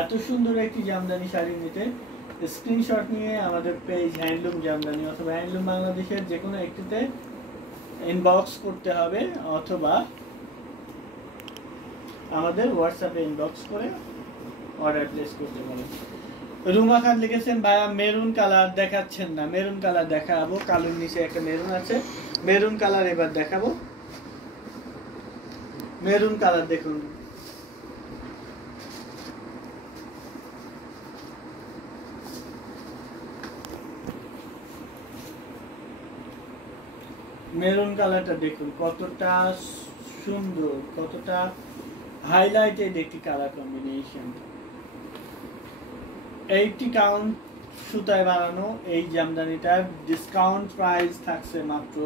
এত সুন্দর একটি জামদানি শাড়ি নিতে স্ক্রিনশট নিয়ে আমাদের পেজ হ্যান্ডলুম জামদানি অথবা হ্যান্ডলুম বাংলাদেশের যে কোনো একটিতে ইনবক্স করতে হবে অথবা আমাদের হোয়াটসঅ্যাপে ইনবক্স করে অর্ডার প্লেস করতে পারেন। রুমা খান লিখেছেন ভাইয়া মেরুন কালার দেখাচ্ছেন না। মেরুন কালার দেখাবো, কালোর নিচে একটা মেরুন আছে, মেরুন কালার এবার দেখাবো। মেরুন কালার দেখুন, মেরুন কালারটা দেখুন কতটা সুন্দর, কতটা হাইলাইটেড একটি কালার কম্বিনেশন। 80 কাউন্ট সুতায় বানানো এই জামদানিটার ডিসকাউন্ট প্রাইস থাকছে মাত্র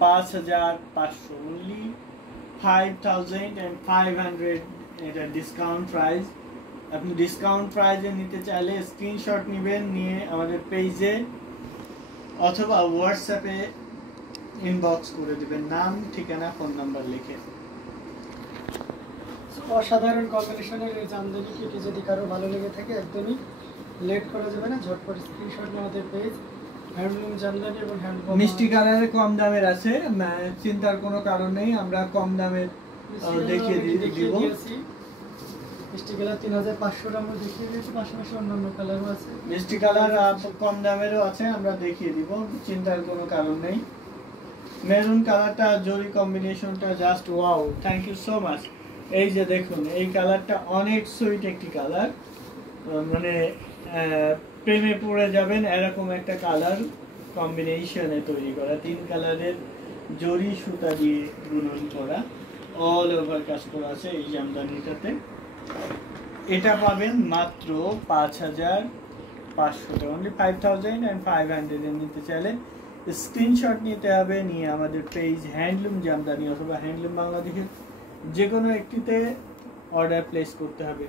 5500, অনলি 5500 এটা ডিসকাউন্ট প্রাইস। আপনি ডিসকাউন্ট প্রাইসে নিতে চাইলে স্ক্রিনশট নেবেন, নিয়ে আমাদের পেজে অথবা হোয়াটসঅ্যাপে ইনবক্স করে দিবেন, নাম ঠিকানা ফোন নাম্বার লিখে। অসাধারণ কম্বিনেশনের এই জামদানিটি যদি কারো ভালো লেগে থাকে একদমই লেট করা যাবে না, ঝটপট স্ক্রিনশট নিয়ে আমাদের পেজ হ্যান্ডলুম জামদানি এবং হ্যান্ডলুম মিষ্টি কালারে কম দামের আছে, চিন্তার কোনো কারণ নেই, আমরা কম দামের দেখিয়ে দিব। মিষ্টি কালার 3500 আমরা দেখিয়ে দিয়েছি, পাশাপাশি অন্যান্য কালারও আছে। মিষ্টি কালার কম দামেরও আছে, আমরা দেখিয়ে দিব, চিন্তার কোনো কারণ নেই। মেরুন কালারটা জরি কম্বিনেশনটা just wow, thank you so much. এই যে দেখুন এই কালারটা অনেক সুইট একটি কালার, মানে প্রেমে পড়ে যাবেন এরকম একটা কালার কম্বিনেশনে তৈরি করা, 3 কালারের জরি সুতা দিয়ে বুনন করা, অল ওভার কাজ করা আছে এই জামদানিটাতে। এটা পাবেন মাত্র 5500, অনলি 5500 এ নিতে চাইলে স্ক্রিনশট নিতে হবে, নিয়ে আমাদের পেজ হ্যান্ডলুম জামদানি অথবা হ্যান্ডলুম বাংলাদেশের যে কোনো একটিতে অর্ডার প্লেস করতে হবে।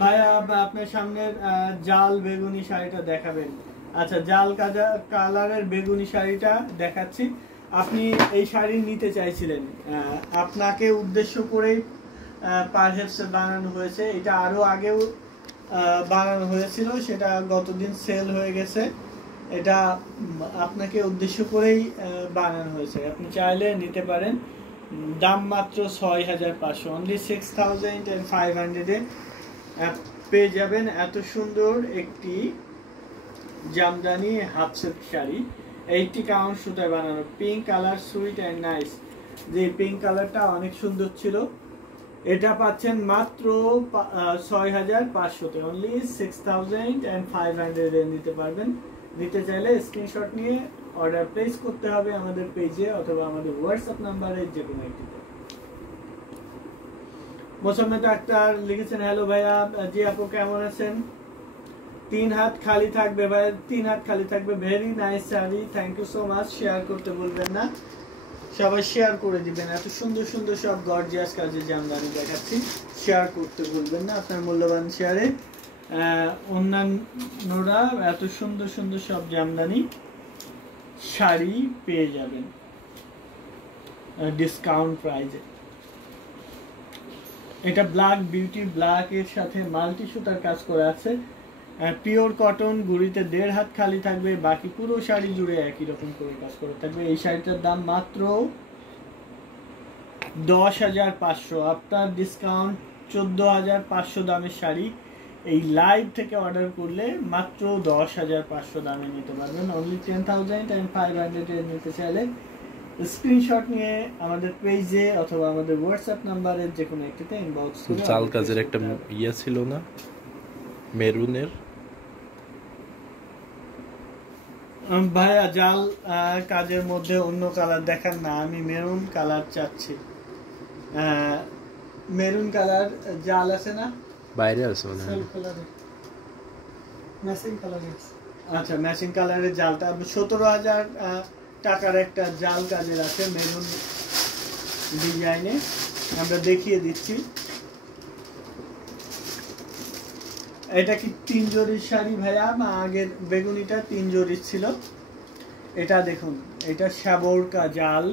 ভাইয়া আপনার সামনের জাল বেগুনি শাড়িটা দেখাবেন। আচ্ছা, জাল কালারের বেগুনি শাড়িটা দেখাচ্ছি। আপনি এই শাড়ি নিতে চাইছিলেন, আপনাকে উদ্দেশ্য করেই পারহেপস বানানো হয়েছে। এটা আরো আগেও বানানো হয়েছিল, সেটা গতদিন সেল হয়ে গেছে। এটা আপনাকে উদ্দেশ্য করেই বানানো হয়েছে, আপনি চাইলে নিতে পারেন। দাম মাত্র 6500, অনলি 6500 এ পেয়ে যাবেন এত সুন্দর একটি jamdani half silk sari. 80 count সুতায় বানানো, pink colour, sweet and nice. যে পিঙ্ক কালারটা অনেক সুন্দর ছিল, এটা পাচ্ছেন মাত্র 6500 তে, অনলি 6500 এ নিতে পারবেন। নিতে চাইলে স্ক্রিনশট নিয়ে অর্ডার প্লেস করতে হবে আমাদের পেজে অথবা আমাদের হোয়াটসঅ্যাপ নাম্বারে যে কোনো একটিতে। মোসাম্মেদ আক্তার লিখেছেন হ্যালো ভাইয়া, জি আপু কেমন আছেন? 3 হাত খালি থাকবে ভাইয়া, 3 হাত খালি থাকবে। Very nice sari, thank you so much. Share করতে বলবেন না, সবাই শেয়ার করে দিবেন। এত সুন্দর সুন্দর সব গর্জিয়াস কাজের জামদানি দেখাচ্ছি, শেয়ার করতে ভুলবেন না। আপনার মূল্যবান শেয়ারে অন্যান্যরা এত সুন্দর সুন্দর সব জামদানি শাড়ি পেয়ে যাবেন ডিসকাউন্ট প্রাইজে। এটা ব্ল্যাক বিউটি, ব্ল্যাক এর সাথে মাল্টি সুতার কাজ করা আছে, পিওর কটন, গুড়িতে 1.5 হাত খালি থাকবে, বাকি পুরো শাড়ি জুড়ে একই রকম করে কাজ করা থাকবে। এই শাড়িটার দাম মাত্র 10500, আপনার ডিসকাউন্ট 14500 দামের শাড়ি এই লাইভ থেকে অর্ডার করলে মাত্র 10500 দামে নিতে পারবেন। অনলি 10500 এ নিতে চাইলে স্ক্রিনশট নিয়ে আমাদের পেজে অথবা আমাদের হোয়াটসঅ্যাপ নাম্বারে যে কোনো একটিতে ইনবক্স করে। চাল কাজের একটা ইয়ে ছিল না মেরুনের? ভাইয়া জাল কাজের মধ্যে অন্য কালার দেখান না, আমি মেরুন কালার চাচ্ছি। মেরুন কালার জাল আছে না? বাইরে আছে মনে হয়, ম্যাচিং কালারে আছে। আচ্ছা, ম্যাচিং কালারের জালটা 17000 টাকার একটা জাল কাজের আছে মেরুন ডিজাইনে, আমরা দেখিয়ে দিচ্ছি। এটা কি 3 জরির শাড়ি ভাইয়া? আগের বেগুনিটা 3 জরির ছিল, এটা দেখুন এটা সাবরকা জাল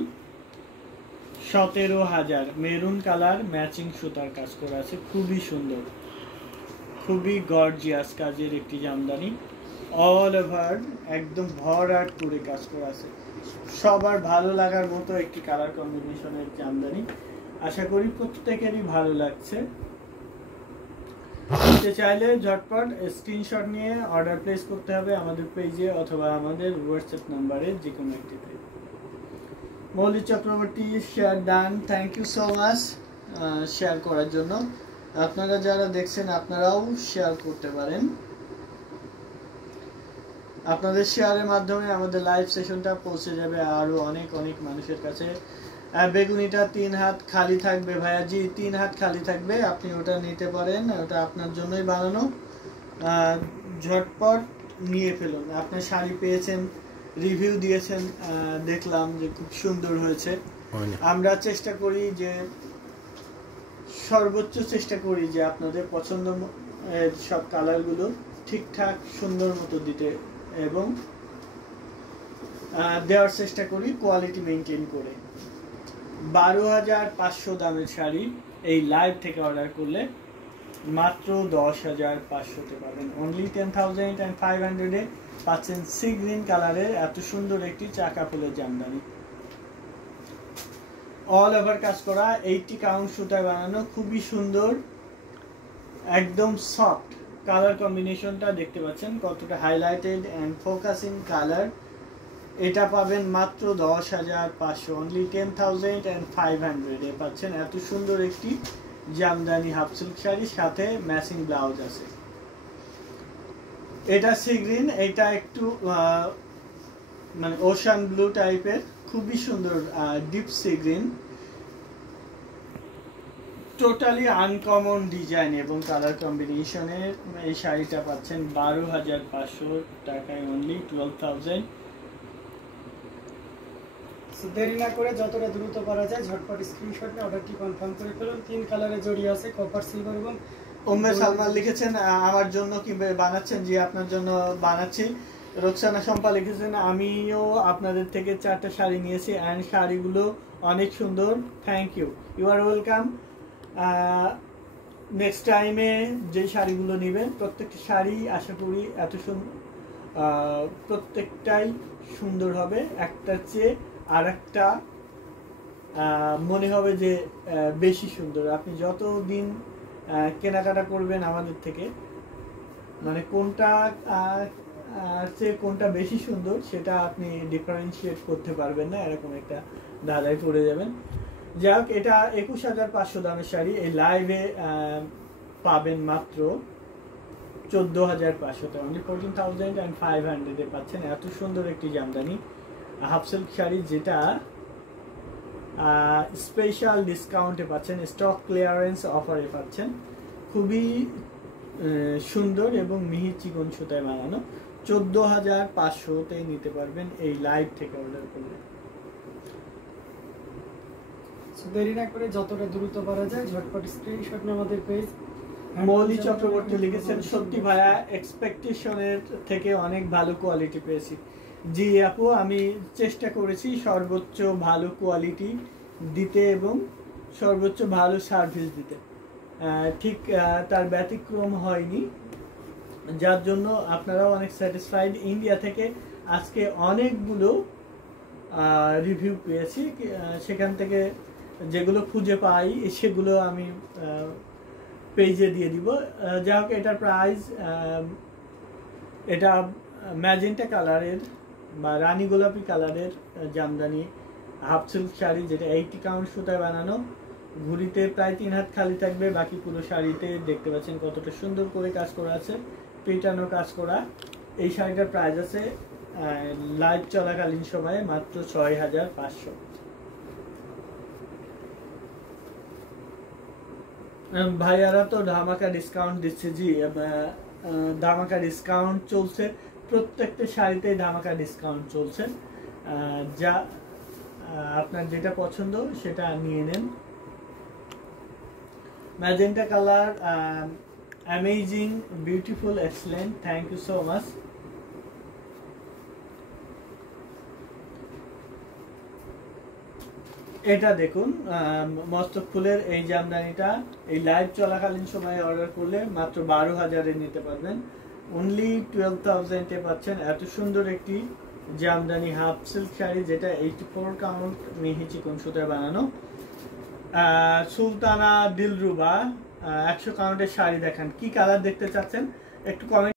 17,000 মেরুন কালার ম্যাচিং সুতার কাজ করা আছে, খুবই সুন্দর, খুবই গর্জিয়াস কাজের একটি জামদানি। অল ওভার একদম ভরাট করে কাজ করা আছে, সবার ভালো লাগার মতো একটি কালার কম্বিনেশনের জামদানি। আশা করি প্রত্যেকেরই ভালো লাগছে। নিতে চাইলে ঝটপট স্ক্রিনশট নিয়ে অর্ডার প্লেস করতে হবে আমাদের পেজে অথবা আমাদের হোয়াটসঅ্যাপ নাম্বারে, যে কোনো একটিতে। Mouli Chakraborty share done, thank you so much share করার জন্য। আপনারা যারা দেখছেন আপনারাও শেয়ার করতে পারেন, আপনাদের শেয়ারের মাধ্যমে আমাদের লাইভ সেশনটা পৌঁছে যাবে আরো অনেক অনেক মানুষের কাছে। বেগুনিটা 3 হাত খালি থাকবে ভাইয়া, জি 3 হাত খালি থাকবে, আপনি ওটা নিতে পারেন, ওটা আপনার জন্যই বানানো। ঝটপট নিয়ে ফেলুন। আপনার শাড়ি পেয়েছেন, রিভিউ দিয়েছেন, দেখলাম যে খুব সুন্দর হয়েছে। আমরা চেষ্টা করি যে সর্বোচ্চ চেষ্টা করি যে আপনাদের পছন্দ সব কালারগুলো ঠিকঠাক সুন্দর মতো দিতে এবং দেওয়ার চেষ্টা করি কোয়ালিটি মেনটেন করে। 12,500 দামের শাড়ি এই লাইভ থেকে অর্ডার করলে মাত্র 10,500-তে পাবেন। অনলি 10,500-এ পাচ্ছেন সি গ্রিন কালারের এত সুন্দর একটি চাকা ফুলের জামদানি। অল ওভার কাজ করা, 80 কাউন্ট সুতায় বানানো, খুবই সুন্দর, একদম সফট। কালার কম্বিনেশনটা দেখতে পাচ্ছেন কতটা হাইলাইটেড অ্যান্ড ফোকাসিং কালার। এটা পাবেন মাত্র 10,500, অনলি 10,500-এ পাচ্ছেন এত সুন্দর একটি জামদানি হাফ সিল্ক শাড়ি, সাথে ম্যাচিং ব্লাউজ আছে। এটা সি গ্রিন, এটা একটু মানে ওশান ব্লু টাইপের, খুবই সুন্দর deep sea green, totally uncommon design এবং কালার কম্বিনেশনের এই শাড়িটা পাচ্ছেন 12,500 টাকায়, অনলি 12,000। দেরি না করে যতটা দ্রুত করা যায় ঝটপট স্ক্রিনশট নিয়ে অর্ডারটি কনফার্ম করে ফেলুন। 3 কালারে জড়িয়ে আছে, কপার, সিলভার এবং উম্মে সালমান লিখেছেন আমার জন্য কি বানাচ্ছেন? জি আপনার জন্য বানাচ্ছি। রোকসানা শম্পা লিখেছেন আমিও আপনাদের থেকে 4টা শাড়ি নিয়েছি অ্যান্ড শাড়িগুলো অনেক সুন্দর, thank you, you are welcome. Next টাইমে যে শাড়িগুলো নেবেন প্রত্যেকটা শাড়ি আশা করি এত সুন্দর, প্রত্যেকটাই সুন্দর হবে, একটার চেয়ে আর একটা মনে হবে যে বেশি সুন্দর। আপনি যত দিন কেনাকাটা করবেন আমাদের থেকে, মানে কোনটা চেয়ে কোনটা বেশি সুন্দর সেটা আপনি ডিফারেন্সিয়েট করতে পারবেন না, এরকম একটা ধাঁধায় পড়ে যাবেন। যাই হোক, এটা 21,500 দামের শাড়ি এই লাইভে পাবেন মাত্র 14,500, অনলি 14,500-এ পাচ্ছেন এত সুন্দর একটি জামদানি হাফ সিল্ক শাড়ি, যেটা স্পেশাল ডিসকাউন্টে পাচ্ছেন, স্টক ক্লিয়ারেন্স অফারে পাচ্ছেন। খুবই সুন্দর এবং মিহি চিকন সুতায় বানানো, 14,500-তে নিতে পারবেন এই লাইভ থেকে অর্ডার করলে। দেরি না করে যতটা দ্রুত করা যায় ঝটপট স্ক্রিনশট নিয়ে আমাদের পেজ। মৌলি চক্রবর্তী লিখেছেন সত্যি ভাইয়া এক্সপেকটেশনের থেকে অনেক ভালো কোয়ালিটি পেয়েছি। জি আপু, আমি চেষ্টা করেছি সর্বোচ্চ ভালো কোয়ালিটি দিতে এবং সর্বোচ্চ ভালো সার্ভিস দিতে, ঠিক তার ব্যতিক্রম হয়নি, যার জন্য আপনারাও অনেক স্যাটিসফাইড। ইন্ডিয়া থেকে আজকে অনেকগুলো রিভিউ পেয়েছি, সেখান থেকে যেগুলো খুঁজে পাই সেগুলো আমি পেজে দিয়ে দিব। যাই হোক, এটার প্রাইস, এটা ম্যাজেন্টা কালারের বা রানী গোলাপি কালারের জামদানি হাফ সিল্ক শাড়ি, যেটা 80 কাউন্ট সুতায় বানানো, ঘুড়িতে প্রায় 3 হাত খালি থাকবে, বাকি পুরো শাড়িতে দেখতে পাচ্ছেন কতটা সুন্দর করে কাজ করা আছে, পেটানো কাজ করা। এই শাড়িটার প্রাইস আছে লাইভ চলাকালীন সময়ে মাত্র 6,500। ভাইয়ারা তো ধামাকা ডিসকাউন্ট দিচ্ছে, জি ধামাকা ডিসকাউন্ট চলছে, প্রত্যেকটা শাড়িতে ধামাকা ডিসকাউন্ট চলছে, যা আপনার যেটা পছন্দ সেটা নিয়ে নেন। Magenta colour, amazing, beautiful, excellent, thank you so much. এটা দেখুন মস্তক ফুলের এই জামদানিটা এই লাইভ চলাকালীন সময়ে অর্ডার করলে মাত্র 12,000-এ নিতে পারবেন। অনলি 12,000-এ পাচ্ছেন এত সুন্দর একটি জামদানি হাফ সিল্ক শাড়ি, যেটা 84 কাউন্ট মিহি চিকন সুতায় বানানো। সুলতানা দিলরুবা 100 কাউন্টের শাড়ি দেখান, কি কালার দেখতে চাচ্ছেন একটু কমেন্ট